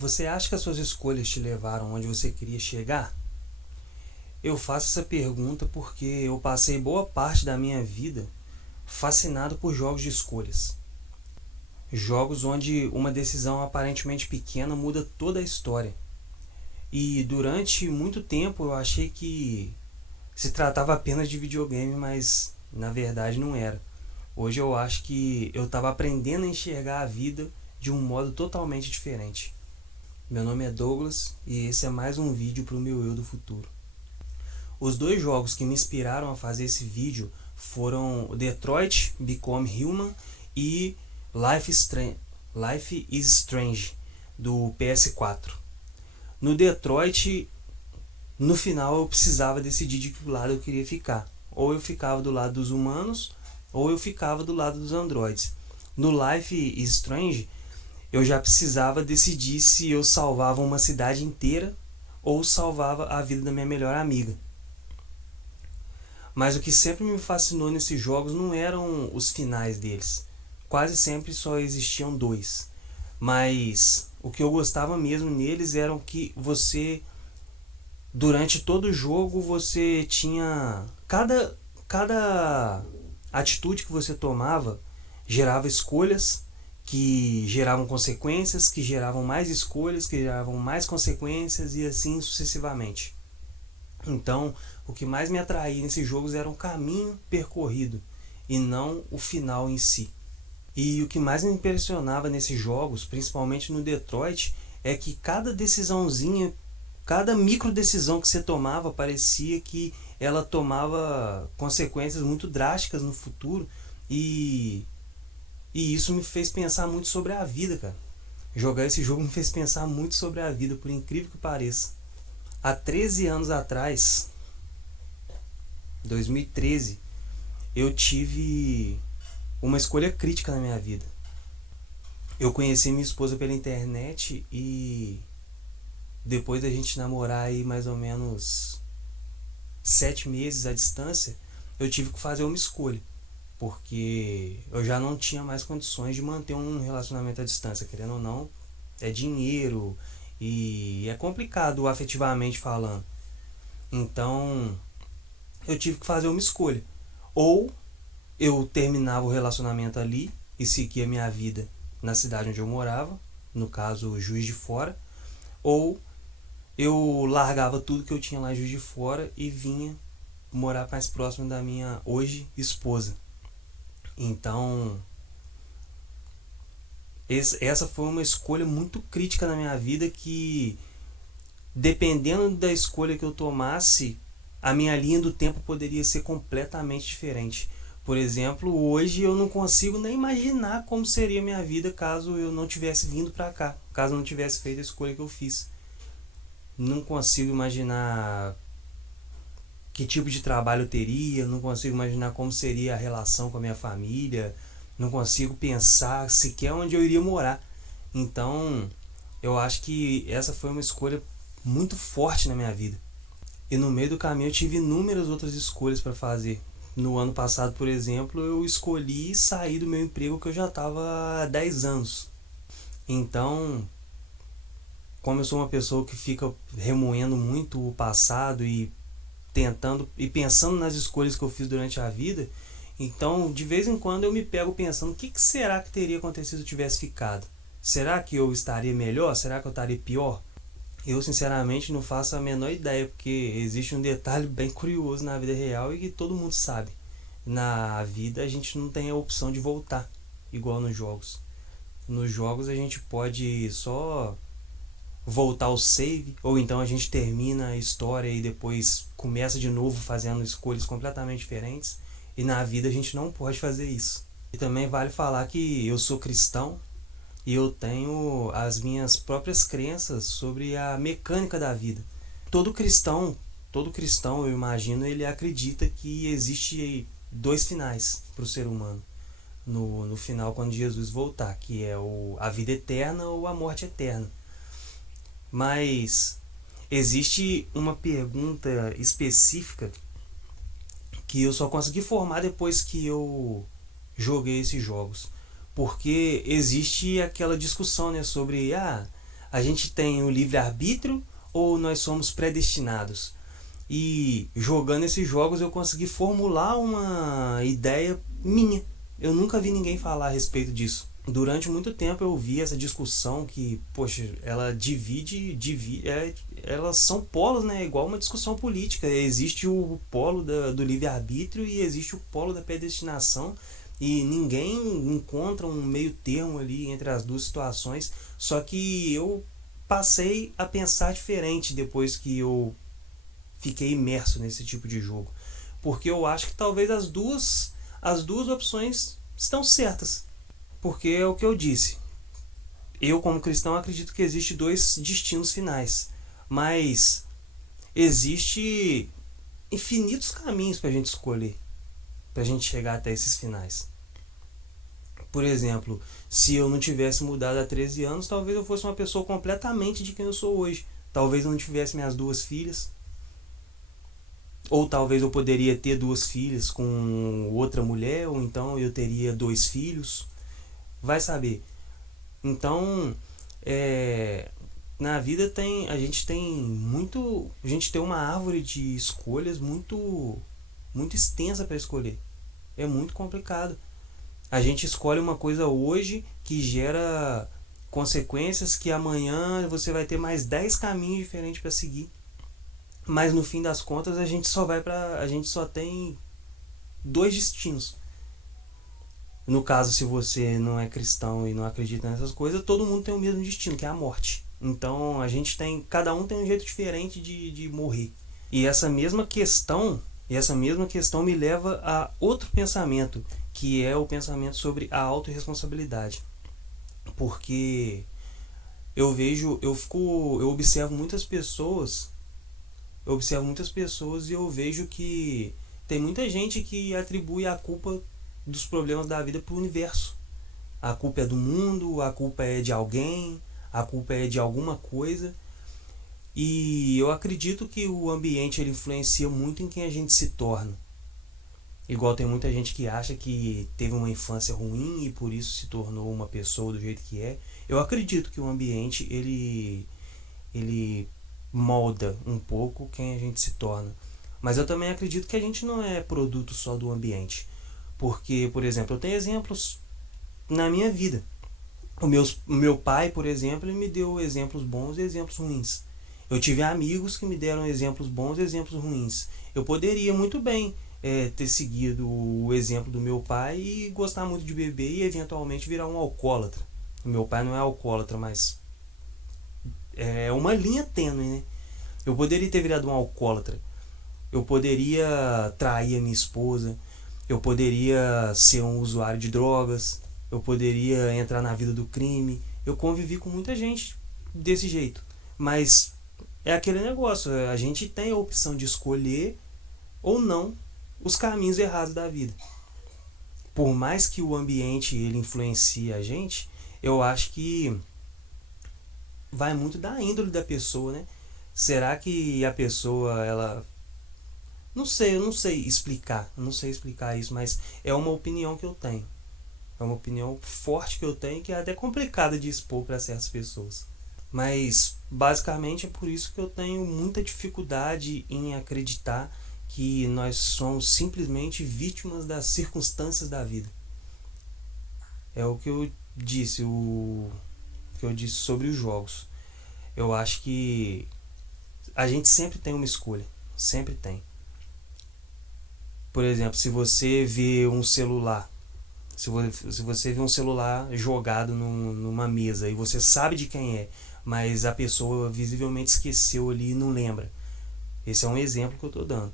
Você acha que as suas escolhas te levaram onde você queria chegar? Eu faço essa pergunta porque eu passei boa parte da minha vida fascinado por jogos de escolhas. Jogos onde uma decisão aparentemente pequena muda toda a história. E durante muito tempo eu achei que se tratava apenas de videogame, mas na verdade não era. Hoje eu acho que eu estava aprendendo a enxergar a vida de um modo totalmente diferente. Meu nome é Douglas e esse é mais um vídeo para o meu eu do futuro. Os dois jogos que me inspiraram a fazer esse vídeo foram Detroit Become Human e Life is Strange, do PS4. No Detroit, no final eu precisava decidir de que lado eu queria ficar. Ou eu ficava do lado dos humanos, ou eu ficava do lado dos androides. No Life is Strange, eu já precisava decidir se eu salvava uma cidade inteira ou salvava a vida da minha melhor amiga. Mas o que sempre me fascinou nesses jogos não eram os finais deles. Quase sempre só existiam dois. Mas o que eu gostava mesmo neles era que você, durante todo o jogo, você tinha... Cada atitude que você tomava gerava escolhas que geravam consequências, que geravam mais escolhas, que geravam mais consequências e assim sucessivamente. Então, o que mais me atraía nesses jogos era o caminho percorrido e não o final em si. E o que mais me impressionava nesses jogos, principalmente no Detroit, é que cada decisãozinha, cada micro decisão que você tomava, parecia que ela tomava consequências muito drásticas no futuro. E isso me fez pensar muito sobre a vida, cara. Jogar esse jogo me fez pensar muito sobre a vida, por incrível que pareça. Há 13 anos atrás, 2013, eu tive uma escolha crítica na minha vida. Eu conheci minha esposa pela internet e depois da gente namorar aí mais ou menos 7 meses à distância, eu tive que fazer uma escolha. Porque eu já não tinha mais condições de manter um relacionamento à distância, querendo ou não, é dinheiro e é complicado afetivamente falando. Então, eu tive que fazer uma escolha. Ou eu terminava o relacionamento ali e seguia minha vida na cidade onde eu morava, no caso Juiz de Fora, ou eu largava tudo que eu tinha lá em Juiz de Fora e vinha morar mais próximo da minha hoje esposa. Então, essa foi uma escolha muito crítica na minha vida que, dependendo da escolha que eu tomasse, a minha linha do tempo poderia ser completamente diferente. Por exemplo, hoje eu não consigo nem imaginar como seria a minha vida caso eu não tivesse vindo pra cá, caso eu não tivesse feito a escolha que eu fiz. Não consigo imaginar que tipo de trabalho eu teria, não consigo imaginar como seria a relação com a minha família, não consigo pensar sequer onde eu iria morar. Então, eu acho que essa foi uma escolha muito forte na minha vida. E no meio do caminho eu tive inúmeras outras escolhas para fazer. No ano passado, por exemplo, eu escolhi sair do meu emprego que eu já estava há 10 anos. Então, como eu sou uma pessoa que fica remoendo muito o passado e tentando e pensando nas escolhas que eu fiz durante a vida, então de vez em quando eu me pego pensando o que será que teria acontecido se eu tivesse ficado. Será que eu estaria melhor? Será que eu estaria pior? Eu sinceramente não faço a menor ideia, porque existe um detalhe bem curioso na vida real e que todo mundo sabe. Na vida a gente não tem a opção de voltar, igual nos jogos. Nos jogos a gente pode só voltar ao save, ou então a gente termina a história e depois começa de novo fazendo escolhas completamente diferentes. E na vida a gente não pode fazer isso. E também vale falar que eu sou cristão e eu tenho as minhas próprias crenças sobre a mecânica da vida. Todo cristão eu imagino, ele acredita que existe dois finais para o ser humano. No final, quando Jesus voltar, que é a vida eterna ou a morte eterna. Mas existe uma pergunta específica que eu só consegui formar depois que eu joguei esses jogos. Porque existe aquela discussão, né, sobre A gente tem o livre-arbítrio ou nós somos predestinados? E jogando esses jogos eu consegui formular uma ideia minha. Eu nunca vi ninguém falar a respeito disso. Durante muito tempo eu vi essa discussão que, poxa, ela elas são polos, né? Igual uma discussão política. Existe o polo do livre-arbítrio e existe o polo da predestinação. E ninguém encontra um meio termo ali entre as duas situações. Só que eu passei a pensar diferente depois que eu fiquei imerso nesse tipo de jogo. Porque eu acho que talvez as duas opções estão certas. Porque é o que eu disse. Eu, como cristão, acredito que existe dois destinos finais. Mas existe infinitos caminhos para a gente escolher, para a gente chegar até esses finais. Por exemplo, se eu não tivesse mudado há 13 anos, talvez eu fosse uma pessoa completamente de quem eu sou hoje. Talvez eu não tivesse minhas duas filhas. Ou talvez eu poderia ter duas filhas com outra mulher, ou então eu teria dois filhos. Vai saber. Então, na vida a gente tem uma árvore de escolhas muito extensa para escolher. É muito complicado. A gente escolhe uma coisa hoje que gera consequências que amanhã você vai ter mais 10 caminhos diferentes para seguir. Mas no fim das contas a gente só tem dois destinos. No caso, se você não é cristão e não acredita nessas coisas, todo mundo tem o mesmo destino, que é a morte. Então cada um tem um jeito diferente de morrer. E essa mesma questão me leva a outro pensamento, que é o pensamento sobre a autorresponsabilidade. Porque eu observo muitas pessoas e eu vejo que tem muita gente que atribui a culpa dos problemas da vida para o universo. A culpa é do mundo, a culpa é de alguém, a culpa é de alguma coisa. E eu acredito que o ambiente ele influencia muito em quem a gente se torna. Igual tem muita gente que acha que teve uma infância ruim e por isso se tornou uma pessoa do jeito que é. Eu acredito que o ambiente ele molda um pouco quem a gente se torna. Mas eu também acredito que a gente não é produto só do ambiente. Porque, por exemplo, eu tenho exemplos na minha vida. O meu pai, por exemplo, ele me deu exemplos bons e exemplos ruins. Eu tive amigos que me deram exemplos bons e exemplos ruins. Eu poderia muito bem ter seguido o exemplo do meu pai e gostar muito de beber e eventualmente virar um alcoólatra. O meu pai não é alcoólatra, mas é uma linha tênue, né? Eu poderia ter virado um alcoólatra. Eu poderia trair a minha esposa. Eu poderia ser um usuário de drogas. Eu poderia entrar na vida do crime. Eu convivi com muita gente desse jeito. Mas é aquele negócio. A gente tem a opção de escolher ou não os caminhos errados da vida. Por mais que o ambiente ele influencie a gente, eu acho que vai muito da índole da pessoa, né? Será que a pessoa, ela... eu não sei explicar isso, mas é uma opinião que eu tenho. É uma opinião forte que eu tenho, que é até complicada de expor para certas pessoas. Mas, basicamente, é por isso que eu tenho muita dificuldade em acreditar que nós somos simplesmente vítimas das circunstâncias da vida. É o que eu disse, sobre os jogos. Eu acho que a gente sempre tem uma escolha. Sempre tem. Por exemplo, se você vê um celular, se você vê um celular jogado numa mesa e você sabe de quem é, mas a pessoa visivelmente esqueceu ali e não lembra. Esse é um exemplo que eu estou dando.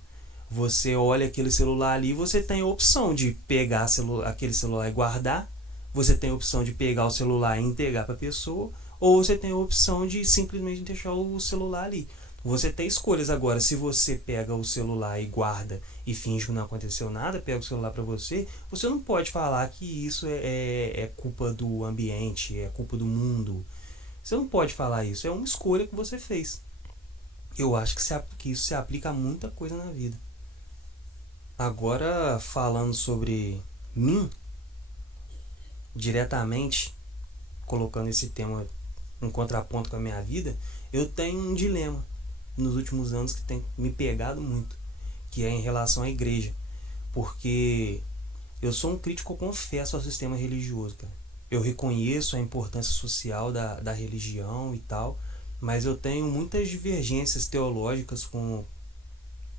Você olha aquele celular ali, você tem a opção de pegar aquele celular e guardar, você tem a opção de pegar o celular e entregar para a pessoa, ou você tem a opção de simplesmente deixar o celular ali. Você tem escolhas. Agora, se você pega o celular e guarda e finge que não aconteceu nada, pega o celular para você não pode falar que isso é culpa do ambiente, é culpa do mundo. Você não pode falar isso, é uma escolha que você fez. Eu acho que isso se aplica a muita coisa na vida. Agora, falando sobre mim, diretamente, colocando esse tema um contraponto com a minha vida, eu tenho um dilema nos últimos anos que tem me pegado muito, que é em relação à igreja. Porque eu sou um crítico, confesso, ao sistema religioso, cara. Eu reconheço a importância social da religião e tal, mas eu tenho muitas divergências teológicas com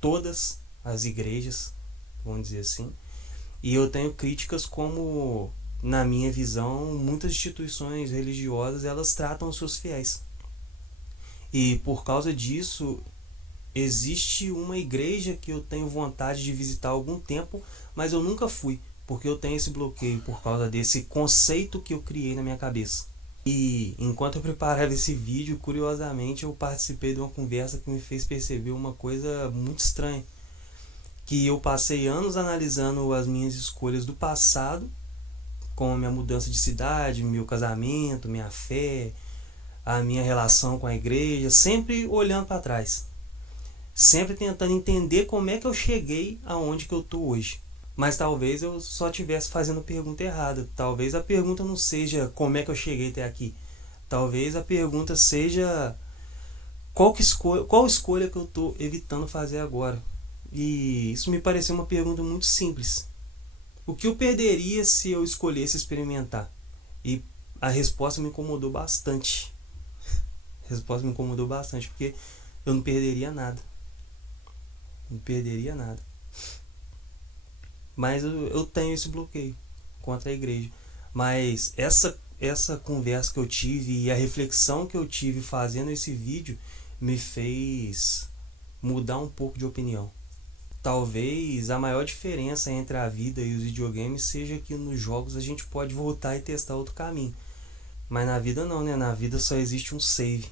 todas as igrejas, vamos dizer assim, e eu tenho críticas como, na minha visão, muitas instituições religiosas elas tratam os seus fiéis. E por causa disso, existe uma igreja que eu tenho vontade de visitar há algum tempo, mas eu nunca fui, porque eu tenho esse bloqueio por causa desse conceito que eu criei na minha cabeça. E enquanto eu preparava esse vídeo, curiosamente eu participei de uma conversa que me fez perceber uma coisa muito estranha, que eu passei anos analisando as minhas escolhas do passado, como a minha mudança de cidade, meu casamento, minha fé, a minha relação com a igreja, sempre olhando para trás, sempre tentando entender como é que eu cheguei aonde que eu tô hoje. Mas talvez eu só estivesse fazendo a pergunta errada. Talvez a pergunta não seja como é que eu cheguei até aqui. Talvez a pergunta seja qual escolha que eu estou evitando fazer agora. E isso me pareceu uma pergunta muito simples. O que eu perderia se eu escolhesse experimentar? E a resposta me incomodou bastante. A resposta me incomodou bastante, porque eu não perderia nada. Não perderia nada. Mas eu tenho esse bloqueio contra a igreja. Mas essa conversa que eu tive e a reflexão que eu tive fazendo esse vídeo me fez mudar um pouco de opinião. Talvez a maior diferença entre a vida e os videogames seja que nos jogos a gente pode voltar e testar outro caminho. Mas na vida não, né? Na vida só existe um save.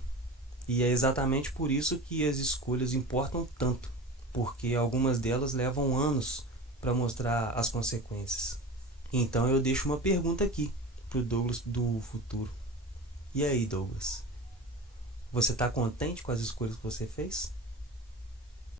E é exatamente por isso que as escolhas importam tanto. Porque algumas delas levam anos para mostrar as consequências. Então eu deixo uma pergunta aqui pro Douglas do futuro. E aí, Douglas? Você está contente com as escolhas que você fez?